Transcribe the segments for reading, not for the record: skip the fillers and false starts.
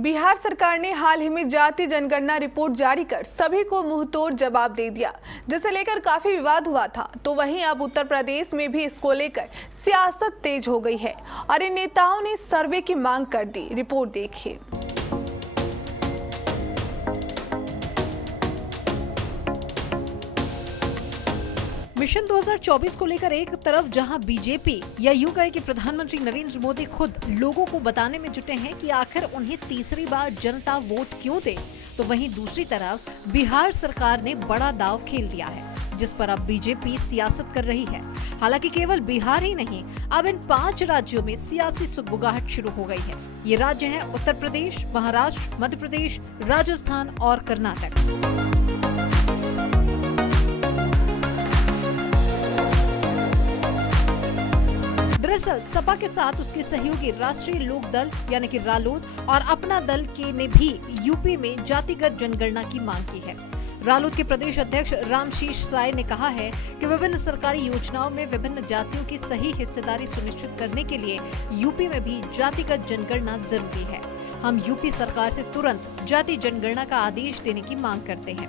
बिहार सरकार ने हाल ही में जाति जनगणना रिपोर्ट जारी कर सभी को मुंहतोड़ जवाब दे दिया, जिसे लेकर काफी विवाद हुआ था। तो वहीं अब उत्तर प्रदेश में भी इसको लेकर सियासत तेज हो गई है और इन नेताओं ने सर्वे की मांग कर दी। रिपोर्ट देखिए। मिशन 2024 को लेकर एक तरफ जहां बीजेपी या यूं कहे कि प्रधानमंत्री नरेंद्र मोदी खुद लोगों को बताने में जुटे हैं कि आखिर उन्हें तीसरी बार जनता वोट क्यों दे, तो वहीं दूसरी तरफ बिहार सरकार ने बड़ा दांव खेल दिया है, जिस पर अब बीजेपी सियासत कर रही है। हालांकि केवल बिहार ही नहीं, अब इन 5 राज्यों में सियासी सुगबुगाहट शुरू हो गई है। ये राज्य हैं उत्तर प्रदेश, महाराष्ट्र, मध्य प्रदेश, राजस्थान और कर्नाटक। दरअसल सपा के साथ उसके सहयोगी राष्ट्रीय लोक दल यानी कि रालोद और अपना दल के ने भी यूपी में जातिगत जनगणना की मांग की है। रालोद के प्रदेश अध्यक्ष रामशीष साय ने कहा है कि विभिन्न सरकारी योजनाओं में विभिन्न जातियों की सही हिस्सेदारी सुनिश्चित करने के लिए यूपी में भी जातिगत जनगणना जरूरी है। हम यूपी सरकार से तुरंत जाति जनगणना का आदेश देने की मांग करते हैं।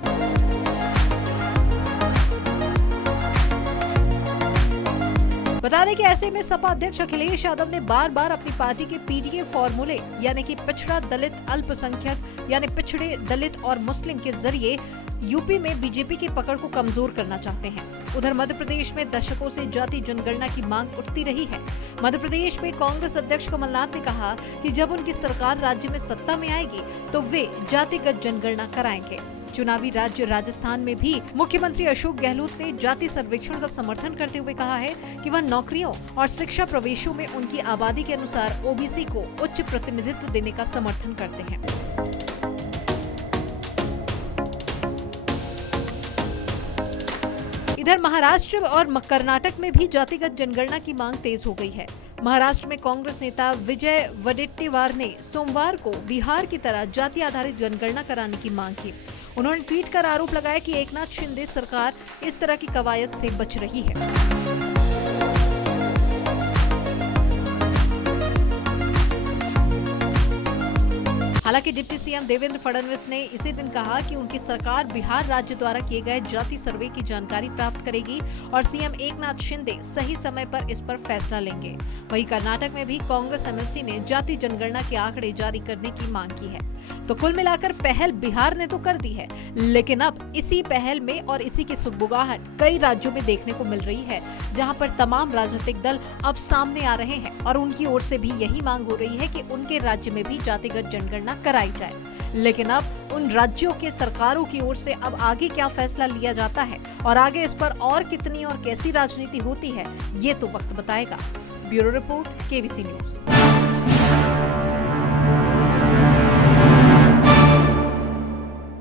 बता दें कि ऐसे में सपा अध्यक्ष अखिलेश यादव ने बार बार अपनी पार्टी के पीडीए फॉर्मूले यानी कि पिछड़ा दलित अल्पसंख्यक यानी पिछड़े दलित और मुस्लिम के जरिए यूपी में बीजेपी की पकड़ को कमजोर करना चाहते हैं। उधर मध्य प्रदेश में दशकों से जाति जनगणना की मांग उठती रही है। मध्य प्रदेश में कांग्रेस अध्यक्ष कमलनाथ ने कहा कि जब उनकी सरकार राज्य में सत्ता में आएगी तो वे जातिगत जनगणना कराएंगे। चुनावी राज्य राजस्थान में भी मुख्यमंत्री अशोक गहलोत ने जाति सर्वेक्षण का समर्थन करते हुए कहा है कि वह नौकरियों और शिक्षा प्रवेशों में उनकी आबादी के अनुसार ओबीसी को उच्च प्रतिनिधित्व देने का समर्थन करते हैं। इधर महाराष्ट्र और कर्नाटक में भी जातिगत जनगणना की मांग तेज हो गई है। महाराष्ट्र में कांग्रेस नेता विजय वडेट्टीवार ने सोमवार को बिहार की तरह जाति आधारित जनगणना कराने की मांग की। उन्होंने ट्वीट कर आरोप लगाया कि एकनाथ शिंदे सरकार इस तरह की कवायद से बच रही है। हालांकि डिप्टी सीएम देवेंद्र फडणवीस ने इसी दिन कहा कि उनकी सरकार बिहार राज्य द्वारा किए गए जाति सर्वे की जानकारी प्राप्त करेगी और सीएम एकनाथ शिंदे सही समय पर इस पर फैसला लेंगे। वहीं कर्नाटक में भी कांग्रेस एमएलसी ने जाति जनगणना के आंकड़े जारी करने की मांग की है। तो कुल मिलाकर पहल बिहार ने तो कर दी है, लेकिन अब इसी पहल में और इसी की सुगबुगाहट कई राज्यों में देखने को मिल रही है, जहां पर तमाम राजनीतिक दल अब सामने आ रहे हैं और उनकी ओर से भी यही मांग हो रही है कि उनके राज्य में भी जातिगत जनगणना कराई जाए। लेकिन अब उन राज्यों के सरकारों की ओर से अब आगे क्या फैसला लिया जाता है और आगे इस पर और कितनी और कैसी राजनीति होती है, ये तो वक्त बताएगा। Bureau report, KBC news.